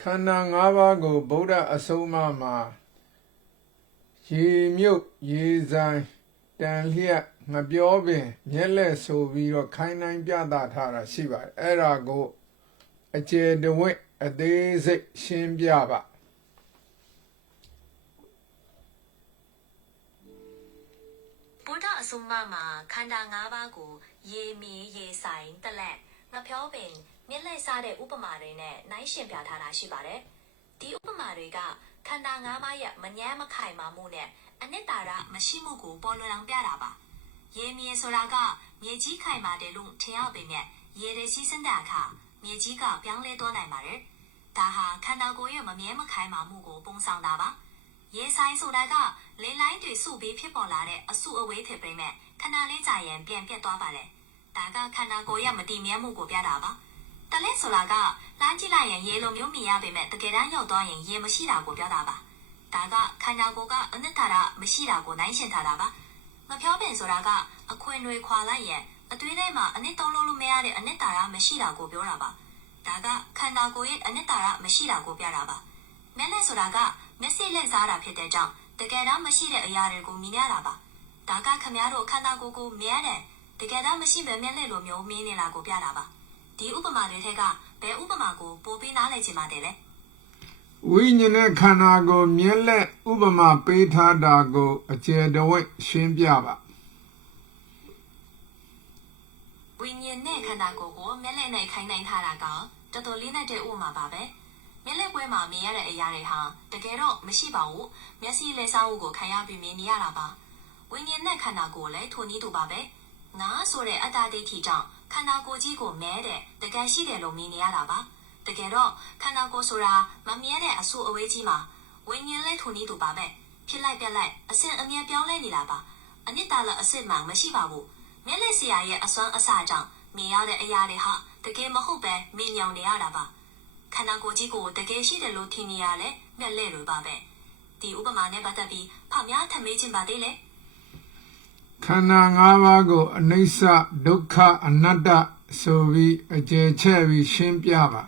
ခန္ဓာ၅ပါးကိုဗုဒ္ဓအဆုံးအမမှာရေမြုပ်ရေဆိုင်တန်လျက်ငပြောပင် မျက်လက်ဆိုပြီးတော့ခိုင်းနိုင်ပြသထားတာရှိပါတယ်အဲ့ဒါကိုအကျေတဝင့်အသေးစိတ်ရှင်းပြပါဗုဒ္ဓအဆုံးအမမှာခန္ဓာ၅ပါးကို ရေမီရေဆိုင်တလက်ငဖြောပင် မျက်လက်စားတဲ့ဥပမာတွေနဲ့နိုင်ရှင်ပြထားတာရှိပါတယ်။ဒီဥပမာတွေကခန္ဓာ၅ပါးရဲ့မငြမ်းမခိုင်မာမှုနဲ့အနှစ်သာရမရှိမှုကိုပေါ်လွင်အောင်ပြတာပါ။ရေမီဆိုတာကမြေကြီးခိုင်မာတယ်လို့ထင်ရပေမဲ့ရေတွေစီးဆင်းတဲ့အခါမြေကြီးကပြောင်းလဲသွားနိုင်ပါတယ်။ဒါဟာခန္ဓာကိုယ်ရဲ့မမြဲမခိုင်မာမှုကိုပုံဆောင်တာပါ။ရေဆိုင်ဆိုတာကလေလိုင်းတွေစုပြီးဖြစ်ပေါ်လာတဲ့အစုအဝေးဖြစ်ပေမဲ့ခဏလေးကြာရင်ပြန်ပြတ်သွားပါတယ်။ဒါကခန္ဓာကိုယ်ရဲ့မတည်မြဲမှုကိုပြတာပါ။ တလက်ဆိုတာကလမ်းကြည့်လိုက်ရင်ရေလိုမျိုးမြင်ရပေမဲ့တကယ်တမ်းရောက်သွားရင်ရေမရှိတာကိုပြောတာပါ။ဒါကခန္ဓာကိုယ်ကအနှစ်သာရမရှိတာကိုနိုင်ရှင်းထားတာပါ။မပြောပင်ဆိုတာကအခွင့်တွေခွာလိုက်ရင်အသွေးထဲမှာအနှစ်သုံးလုံးလို့မရတဲ့အနှစ်သာရမရှိတာကိုပြောတာပါ။ဒါကခန္ဓာကိုယ်ရဲ့အနှစ်သာရမရှိတာကိုပြတာပါ။မျက်လက်ဆိုတာကမျက်စိလက်စားတာဖြစ်တဲ့ကြောင့်တကယ်တော့မရှိတဲ့အရာတွေကိုမြင်ရတာပါဒါကခမည်းတော်ခန္ဓာကိုယ်ကိုမြဲတယ်တကယ်တော့မရှိပဲမျက်လက်လိုမျိုးမြင်နေတာကိုပြတာပါ ဒီဥပမာတွေထက်ကဘယ်ဥပမာကိုပိုပြီးနားလည်ချင်ပါတယ်လဲဝိညာဉ်နဲ့ခန္ဓာကိုမျက်လက်ဥပမာပေးထားတာကိုအကျေတဝင့်ရှင်းပြပါဝိညာဉ်နဲ့ခန္ဓာကိုယ်ကိုမျက်လက်နဲ့ခိုင်းနိုင်ထားတာကတော်တော်လေးနဲ့တဲ့ဥပမာပါပဲမျက်လက်ပွဲမှာမြင်ရတဲ့အရာတွေဟာတကယ်တော့မရှိပါဘူးမျက်စိလက်စားမှုကိုခံရပြီးမြင်နေရတာပါဝိညာဉ်နဲ့ခန္ဓာကိုယ်လည်းထိုနည်းတူပါပဲနာဆိုတဲ့အတ္တဒိဋ္ဌိကြောင့် ခန္ဓာကိုယ်ကြီးကိုမဲတဲ့တကယ်ရှိတယ်လို့မြင်နေရတာပါတကယ်တော့ခန္ဓာကိုယ်ဆိုတာမမြဲတဲ့အဆူအဝေးကြီးမှာဝိညာဉ်လည်းထိုနည်းတူပါပဲဖြစ်လိုက်ပြက်လိုက်အစဉ်အမြဲပြောင်းလဲနေတာပါအနိတ္တလအစစ်မှန်မရှိပါဘူးမျက်လက်စရာရဲ့အစွမ်းအစကြောင့်မြင်ရတဲ့အရာတွေဟာတကယ်မဟုတ်ပဲမြင်ညောင်နေရတာပါခန္ဓာကိုယ်ကြီးကိုတကယ်ရှိတယ်လို့ထင်နေရလဲမျက်လက်လိုပါပဲဒီဥပမာနဲ့ပတ်သက်ပြီးဖျားထမေးခြင်းပါသေးလေ ခန္ဓာ၅ပါးကိုအနိစ္စဒုက္ခအနတ္တဆိုပြီးအကျေချဲ့ပြီးရှင်းပြပါ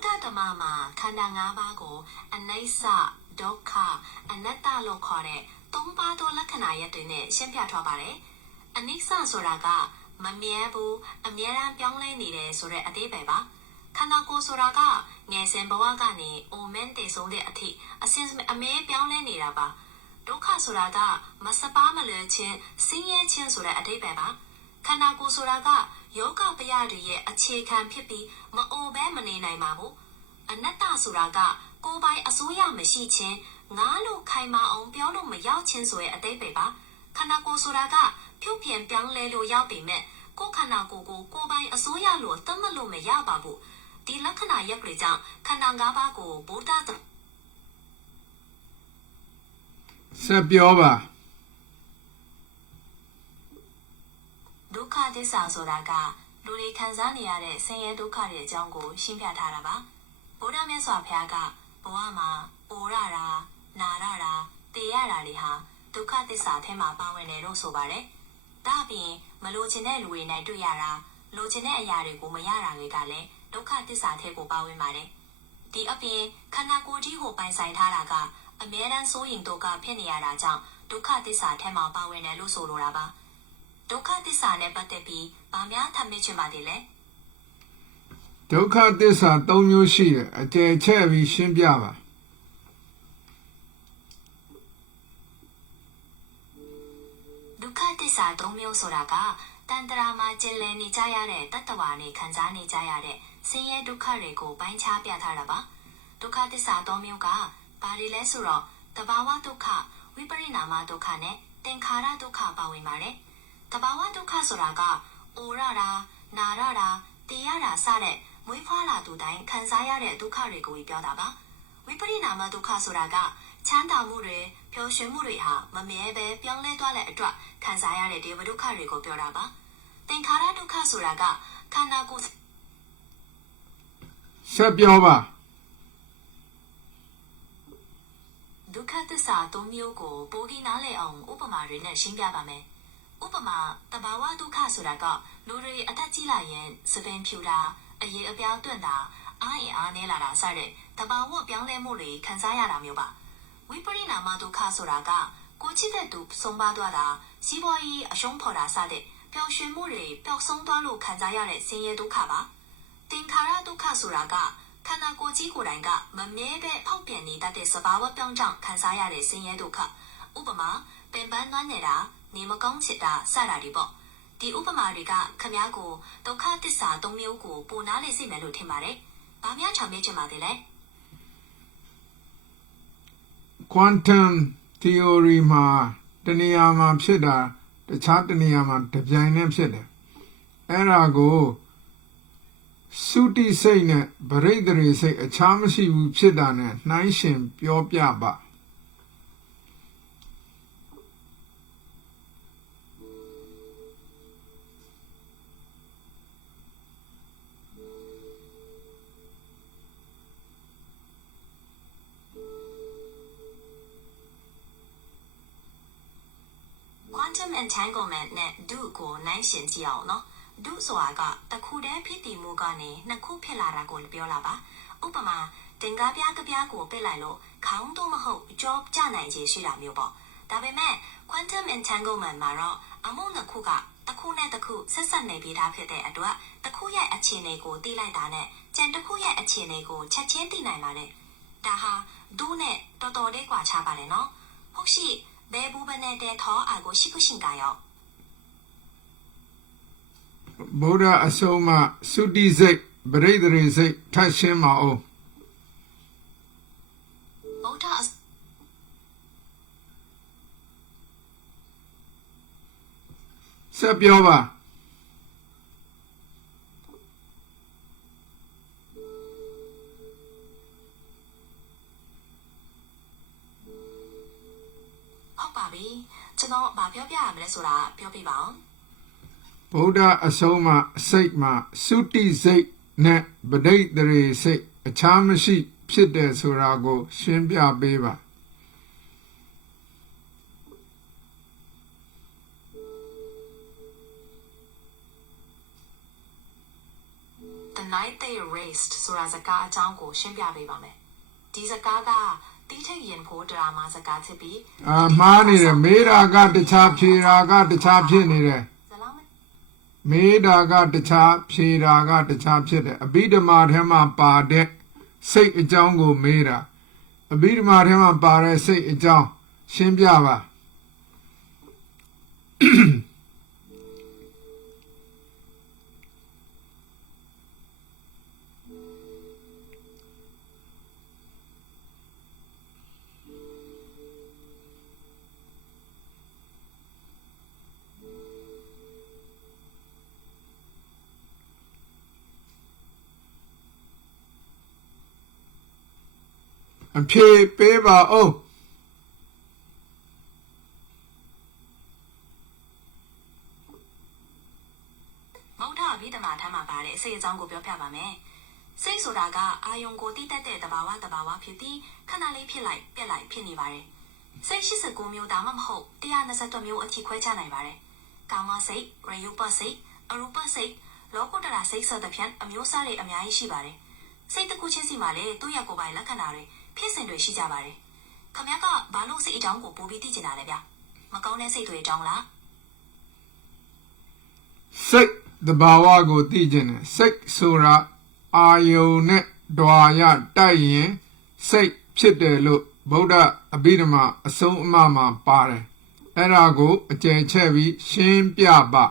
ဒ္ဓဓမ္မမှာခန္ဓာ၅ပါးကို အနိစ္စဒုက္ခအနတ္တလို့ခေါ်တဲ့သုံးပါးသောလက္ခဏာရပ်တွေနဲ့ရှင်းပြထားပါတယ်အနိစ္စဆိုတာကမမြဲဘူးအမြဲတမ်းပြောင်းလဲနေတယ်ဆိုတဲ့အသေးပဲပါခန္ဓာကိုယ်ဆိုတာကငယ်စဉ်ဘဝကနေအိုမင်းတည်ဆုံးတဲ့အထိအစဉ်အမဲပြောင်းလဲနေတာပါဒုက္ခဆိုတာကမစပါးမလွယ်ခြင်းဆင်းရဲခြင်းဆိုတဲ့အသေးပဲပါခန္ဓာကိုယ်ဆိုတာက ယောဂပယတွေရဲ့အခြေခံဖြစ်ပြီးမအိုဘဲမနေနိုင်ပါဘူးအနတ္တဆိုတာကကိုယ်ပိုင်အစိုးရမရှိခြင်းငါလို့ခိုင်မာအောင်ပြောလို့မရောက်ခြင်းဆိုရဲ့အတိတ်ပဲပါခန္ဓာကိုယ်ဆိုတာကပြုတ်ပြန်ပြောင်းလဲလို့ရောက်ပေမဲ့ကိုယ်ခန္ဓာကိုယ်ကိုကိုယ်ပိုင်အစိုးရလို့သတ်မှတ်လို့မရပါဘူးဒီလက္ခဏာရပ်တွေကြောင့်ခန္ဓာ၅ပါးကိုဗုဒ္ဓသဆက်ပြောပါ က္ခသစ္စာဆိုတာကလူတွေခံစားနေရတဲ့ဆင်းရဲဒုက္ခတွေအကြောင်းကိုရှင်းပြထားတာပါဗုဒ္ဓမြတ်စွာဘုရားကဘဝမှာအိုရတာနာရတာတေရတာတွေဟာဒုက္ခသစ္စာထဲမှာပါဝင်တယ်လို့ဆိုပါတယ်ဒါအပြင်မလိုချင်တဲ့လူတွေနဲ့တွေ့ရတာလိုချင်တဲ့အရာတွေကိုမရတာတွေကလည်းဒုက္ခသစ္စာထဲကိုပါဝင်ပါတယ်ဒီအပြင်ခန္ဓာကိုယ်ကြီးကိုပိုင်ဆိုင်ထားတာကအမြဲတမ်းစိုးရင်ဒုက္ခဖြစ်နေရတာကြောင့်ဒုက္ခသစ္စာထဲမှာပါဝင်တယ်လို့ဆိုလိုတာပါ ဒုက္ခသစ္စာနဲ့ပတ်သက်ပြီးဗာများထပ်မင်းချင်ပါသေးလဲဒုက္ခသစ္စာ၃မျိုးရှိတယ်အကျေချဲ့ပြီးရှင်းပြပါဒုက္ခသစ္စာ၃မျိုးဆိုတာကတန်တရာမှာကျင်လည်နေကြရတဲ့တတ္တဝါတွေခံစားနေကြရတဲ့ဆင်းရဲဒုက္ခတွေကိုပိုင်းခြားပြထားတာပါဒုက္ခသစ္စာ၃မျိုးကဘာတွေလဲဆိုတော့တဘာဝဒုက္ခဝိပရိနာမဒုက္ခနဲ့သင်္ခါရဒုက္ခပါဝင်ပါတယ် တဘာဝဒုက္ခဆိုတာကအိုရတာနာရတာတေရတာစတဲ့မွေးဖွားလာသူတိုင်းခံစားရတဲ့ဒုက္ခတွေကိုပြောတာပါဝိပရိနာမဒုက္ခဆိုတာကချမ်းသာမှုတွေပျော်ရွှင်မှုတွေဟာမမြဲပဲပြောင်းလဲသွားတဲ့အတွက်ခံစားရတဲ့ဒေဝဒုက္ခတွေကိုပြောတာပါသင်္ခါရဒုက္ခဆိုတာကခန္ဓာကိုယ်ဆက်ပြောပါဒုက္ခသစ္စာသုံးမျိုးကိုပိုပြီးနားလည်အောင်ဥပမာတွေနဲ့ရှင်းပြပါမယ် ဥပမာတဘာဝဒုက္ခဆိုတာကလူတွေအသက်ကြီးလာရင်စပင်ဖြူတာအရေးအပြောင်းတွန့်တာအားအင်အားနည်းလာတာစတဲ့တဘာဝပြောင်းလဲမှုတွေခံစားရတာမျိုးပါဝိပရိနာမဒုက္ခဆိုတာကကိုချစ်တဲ့သူဆုံးပါသွားတာစီးပွားရေးအရှုံးဖော်တာစတဲ့ပျော်ရွှင်မှုတွေပျောက်ဆုံးသွားလို့ခံစားရတဲ့ဆင်းရဲဒုက္ခပါသင်္ခါရဒုက္ခဆိုတာကခန္ဓာကိုယ်ကြီးကိုယ်တိုင်ကမမြဲပဲဖောက်ပြန်နေတတ်တဲ့စဘာဝပြောင်းကြောင့်ခံစားရတဲ့ဆင်းရဲဒုက္ခဥပမာပင်ပန်းနွမ်းနေတာ နေမကောင်းချစ်တာစတာတွေပေါ့ဒီဥပမာတွေကခမ ्या ကိုဒုက္ခသစ္စာ၃မျိုးကိုပိုနားလည်စေမယ်လို့ထင်ပါတယ်။ဘာများချောင်မြဲချင်ပါသေးလဲ quantum theory မှာတနေရာမှာဖြစ်တာတခြားတနေရာမှာတပြိုင်တည်းဖြစ်တယ်အဲ့ဒါကိုသုတိစိတ်နဲ့ဗရိတ်တရေစိတ်အခြားမရှိဘူးဖြစ်တာနဲ့နှိုင်းရှင်ပြောပြပါ quantum element နဲ့ do ကိုနှိုင်းယှဉ်ကြည့်အောင်နော် do ဆိုတာကတခုတည်းဖြစ်တည်မှုကနေနှစ်ခုဖြစ်လာတာကိုပြောလာပါဥပမာတင်ကားပြားကပြားကိုပစ်လိုက်လို့ခေါင်းတို့မဟုတ် job ကြနိုင်ခြေရှိတာမျိုးပေါ့ဒါပေမဲ့ quantum entanglement မှာတော့အမုံနှစ်ခုကတစ်ခုနဲ့တစ်ခုဆက်ဆက်နေပြတာဖြစ်တဲ့အတွက်တစ်ခုရဲ့အခြေအနေကိုသိလိုက်တာနဲ့ကျန်တစ်ခုရဲ့အခြေအနေကိုချက်ချင်းသိနိုင်ပါတယ်ဒါဟာဒူးနဲ့တော်တော်လေးကွာခြားပါတယ်နော်ဟုတ်ရှိဘဲဘူးဘနဲ့တဲ့ထောအာကိုရှိခုရှင်ကရော ဗုဒ္ဓအဆုံးအမသုတိစိတ်ဗရိတ်တရေစိတ်ထပ်ရှင်းမအောင်ဗုဒ္ဓအစဆက်ပြောပါဟုတ်ပါပြီကျွန်တော်ဗာပြောပြရမလဲဆိုတာပြောပြပါအောင် ဗုဒ္ဓအဆုံးအမစိတ်မှာသုတိစိတ်နဲ့ဗရိတ်တရေစိတ်အခြားမရှိ ဖြစ်တယ်ဆိုတာကို ရှင်းပြပေးပါ The night they raced ဆိုတာစကားအကြောင်းကိုရှင်းပြပေးပါမယ်ဒီစကားကတီးထိတ်ရင်ဖို့ဒရာမာစကားဖြစ်ပြီးအာမှားနေတယ်မေးတာကတခြားဖြေတာကတခြားဖြစ်နေတယ်ဇလောင်းမ မေးတာကတခြားဖြေတာကတခြားဖြစ်တယ်အဘိဓမ္မာထဲမှာပါတဲ့စိတ်အကြောင်းကိုမေးတာအဘိဓမ္မာထဲမှာပါတဲ့စိတ်အကြောင်းရှင်းပြပါ အဖြေပေးပါဦးမုဒ္ဒအဘိဓမ္မာထမ်းမှာပါတဲ့စိတ်အကြောင်းကိုပြောပြပါမယ်စိတ်ဆိုတာကအာယုံကိုတိတက်တဲ့တဘာဝတဘာဝဖြစ်ပြီးခဏလေးဖြစ်လိုက်ပြက်လိုက်ဖြစ်နေပါတယ်စိတ်89မျိုးဒါမှမဟုတ်120မျိုးအထိခွဲခြားနိုင်ပါတယ်ကာမစိတ်ရယုပစိတ်အရူပစိတ်လောကုတ္တရာစိတ်စသဖြင့်အမျိုးအစားတွေအများကြီးရှိပါတယ်စိတ်တစ်ခုချင်းစီမှာလည်းသူ့ရဲ့ကိုယ်ပိုင်လက္ခဏာတွေ ဖြစ်စဉ်တွေရှိကြပါတယ်ခမ ्या ကဘာလို့စိတ်အကြောင်းကိုပိုပြီးသိချင်တာလဲဗျမကောင်းတဲ့စိတ်တွေအကြောင်းလားစိတ်တဘာဝကိုသိခြင်းနဲ့စိတ်ဆိုတာအာယုန်နဲ့ဓွာရတိုက်ရင်စိတ်ဖြစ်တယ်လို့ဗုဒ္ဓအဘိဓမ္မာအဆုံးအမမှာပါတယ်အဲ့ဒါကိုအကျယ်ချဲ့ပြီးရှင်းပြပါ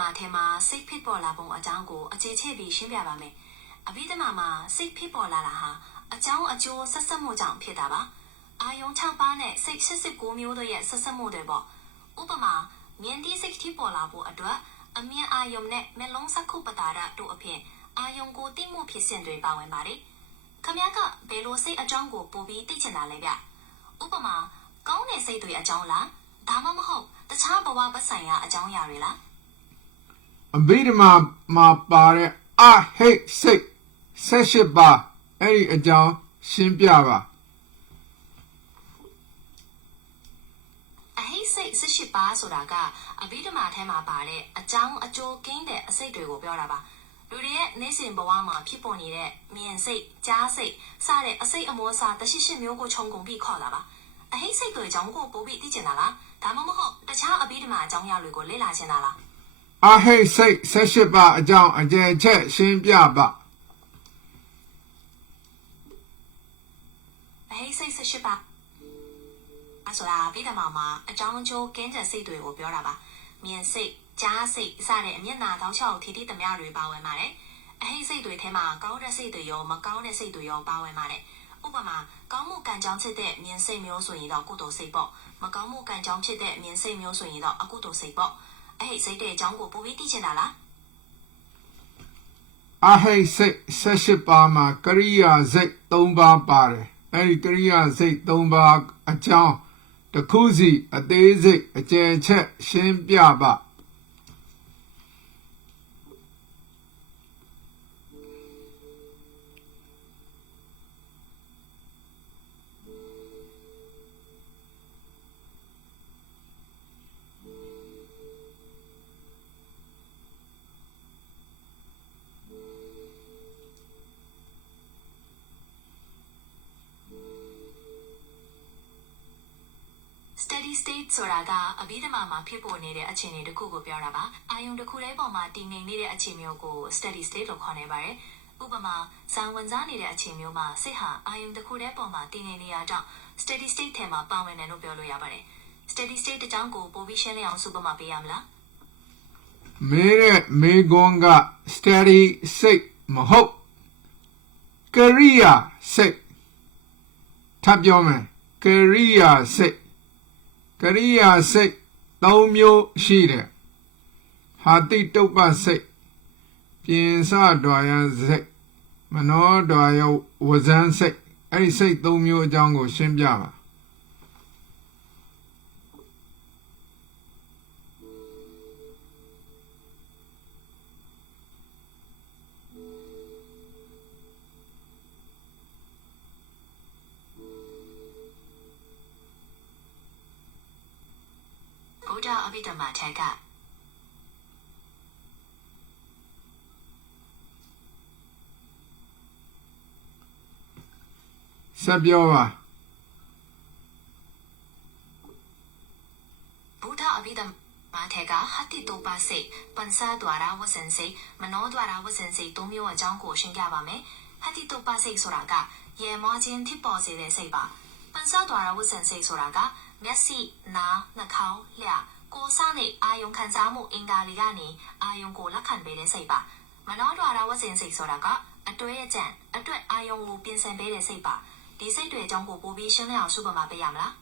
မ္မာထဲမှာစိတ်ဖြစ်ပေါ်လာပုံအကြောင်းကိုအခြေချဲ့ပြီးရှင်းပြပါမယ်။အဘိဓမ္မာမှာစိတ်ဖြစ်ပေါ်လာတာဟာအကြောင်းအကျိုးဆက်ဆက်မှုကြောင့်ဖြစ်တာပါအာယုံ6ပါးနဲ့စိတ်89မျိုးတို့ရဲ့ဆက်ဆက်မှုတွေပေါ့ဥပမာမြင်တိစိတ်ထိပေါ်လာဖို့အတွက်အမြင်အာယုံနဲ့မျက်လုံးစက္ခုပတာရတို့အဖြစ်အာယုံကိုသိမှုဖြစ်စဉ်တွေပါဝင်ပါတယ်ခမည်းကဘယ်လိုစိတ်အကြောင်းကိုပို့ပြီးသိချင်တာလဲဗျဥပမာကောင်းတဲ့စိတ်တွေအကြောင်းလားဒါမှမဟုတ်တခြားဘဝပတ်ဆိုင်ရာအကြောင်းအရာတွေလား အဘိဓမ္မာမှာပါတဲ့အဟိတ်စိတ်ဆက်ရှိပါအဲ့ဒီအကြောင်းရှင်းပြပါအဟိတ်စိတ်18ပါးဆိုတာကအဘိဓမ္မာထဲမှာပါတဲ့အကြောင်းအကျိုးကင်းတဲ့အစိတ်တွေကိုပြောတာပါလူတွေရဲ့နေ့စဉ်ဘဝမှာဖြစ်ပေါ်နေတဲ့မြင်စိတ်ကြားစိတ်စတဲ့အစိတ်အမောအစားတရှိရှိမျိုးကိုခြုံငုံပြီးခေါ်တာပါအဟိတ်စိတ်တွေအကြောင်းကိုပို့ပြီးသိချင်တာလားဒါမှမဟုတ်တခြားအဘိဓမ္မာအကြောင်းအရာတွေကိုလေ့လာချင်တာလား အဟိတ်စိတ်ဆက်ရှိပါအကြောင်းအကျယ်ချက်ရှင်းပြပါအဟိတ်စိတ်18ပါးအဲဆိုတာအဘိဓမ္မာမှာအကြောင်းအကျိုးကင်းတဲ့စိတ်တွေကိုပြောတာပါမြင်စိတ်ကြားစိတ်စတဲ့အမျက်နာတောင်းချောက်ထီထီသမျှတွေပါဝင်ပါတယ်အဟိတ်စိတ်တွေထဲမှာကောင်းတဲ့စိတ်တွေရောမကောင်းတဲ့စိတ်တွေရောပါဝင်ပါတယ်ဥပမာကောင်းမှုကံကြောင်းဖြစ်တဲ့မြင်စိတ်မျိုးဆိုရင်တော့ကုသိုလ်စိတ်ပေါ့မကောင်းမှုကံကြောင်းဖြစ်တဲ့မြင်စိတ်မျိုးဆိုရင်တော့အကုသိုလ်စိတ်ပေါ့ အဟိတ်စိတ်တဲ့အကြောင်းကိုပိုပြီးသိချင်တာလားအဟိတ်စိတ်ဆက်ရှိပါမှာကရိယာစိတ်၃ပါးပါတယ်အဲ့ဒီကရိယာစိတ်၃ပါးအကြောင်းတစ်ခုစီအသေးစိတ်အကျယ်ချက်ရှင်းပြပါ steady state ဆိုတာကအဘိဓမ္မာမှာဖြစ်ပေါ်နေတဲ့အခြေအနေတစ်ခုကိုပြောတာပါအာယုံတစ်ခုတည်းပေါ်မှာတည်ငြိမ်နေတဲ့အခြေမျိုးကို steady state လို့ခေါ်နေပါတယ်ဥပမာဇံဝင်စားနေတဲ့အခြေမျိုးမှာစိတ်ဟာအာယုံတစ်ခုတည်းပေါ်မှာတည်ငြိမ်နေရကြောင်း steady state ထဲမှာပါဝင်တယ်လို့ပြောလို့ရပါတယ် steady state အကြောင်းကိုပိုပြီးရှင်းလင်းအောင်စုပမာပေးရမလားမေးတဲ့မေကွန်က steady စိတ်မဟုတ်ကရိယာစိတ်ထပ်ပြောမယ်ကရိယာစိတ် ကရိယာစိတ်၃မျိုးရှိတယ်ဟာတိတုပ္ပစိတ်ပြင်စဒွာယစိတ်မနောဒွာယဝဇန်စိတ်အဲ့ဒီစိတ်၃မျိုးအကြောင်းကိုရှင်းပြပါ ဘိဓမ္မာထက်ကဆက်ပြောပါဗုဒ္ဓအဘိဓမ္မာထက်ကဟတ္တိတုပ္ပစိတ်ပန်စာဒွါရဝဇန်စိတ်မနောဒွါရဝဇန်စိတ်သုံးမျိုးအကြောင်းကိုရှင်းပြပါမယ်ဟတ္တိတုပ္ပစိတ်ဆိုတာကရေမောခြင်းဖြစ်ပေါ်စေတဲ့စိတ်ပါပန်စာဒွါရဝဇန်စိတ်ဆိုတာကမျက်စိနားနှာခေါင်းလျှာ ကိုယ်စားနဲ့အာယုံခံစားမှုအင်္ဂါတွေကနေအာယုံကိုလက်ခံပေးတဲ့စိတ်ပါမနောဒွါရဝဇန်စိတ်ဆိုတာကအတွေ့အကြံအတွက်အာယုံကိုပြင်ဆင်ပေးတဲ့စိတ်ပါဒီစိတ်တွေအကြောင်းကိုပိုပြီးရှင်းလင်းအောင်စုပမာပေးရမလား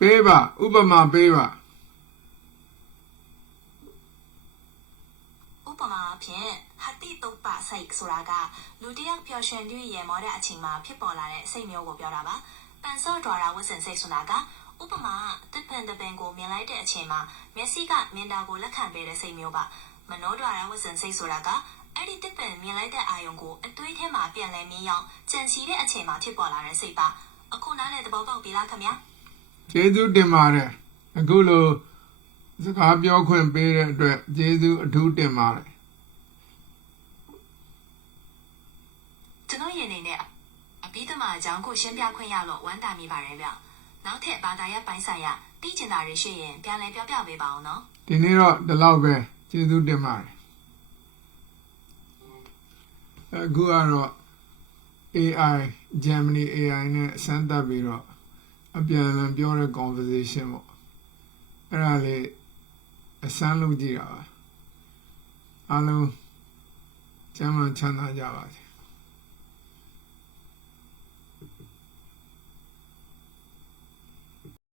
ပေးပါဥပမာပေးပါဥပမာအဖြစ်ဟတိတုပ္ပစိတ်ဆိုတာကလူတစ်ယောက်ပျော်ရွှင်ပြီးရေမောတဲ့အချိန်မှာဖြစ်ပေါ်လာတဲ့စိတ်မျိုးကိုပြောတာပါပန်စော့ဒွါရဝစင်စိတ်ဆိုတာက ဥပမာတစ်ပန်တစ်ပန်ကိုမြင်လိုက်တဲ့အချိန်မှာမျက်စိကမြင်တာကိုလက်ခံပေးတဲ့စိတ်မျိုးပါမနောဒွါရဝစင်စိတ်ဆိုတာကအဲ့ဒီတစ်ပန်မြင်လိုက်တဲ့အာယုံကိုအတွေးထဲမှာပြန်လဲမြင်ရောက်ကြံစီတဲ့အချိန်မှာဖြစ်ပေါ်လာတဲ့စိတ်ပါအခုနားနဲ့သဘောပေါက်ပြီလားခင်ဗျာကျေးဇူးတင်ပါတယ်အခုလိုစကားပြောခွင့်ပေးတဲ့အတွက်ကျေးဇူးအထူးတင်ပါတယ်ကျွန်တော်ယင်နေနဲ့အဘိဓမ္မာအကြောင်းကိုရှင်းပြခွင့်ရလို့ဝမ်းသာမိပါတယ်ဗျ နောက်ထပ်ဘာသာရပ်ပိုင်းဆိုင်ရာသိချင်တာတွေရှိရင်ပြန်လည်ပြောပြပေးပါအောင်နော်ဒီနေ့တော့ဒီလောက်ပဲကျေးဇူးတင်ပါတယ်အခုကတော့ AI Germany AI နဲ့စမ်းသပ်ပြီးတော့အပြန်အလှန်ပြောတဲ့ conversation ပေါ့အဲ့ဒါလေးအစမ်းလုပ်ကြည့်တာပါအားလုံးကျမ်းမှချမ်းသာကြပါစေ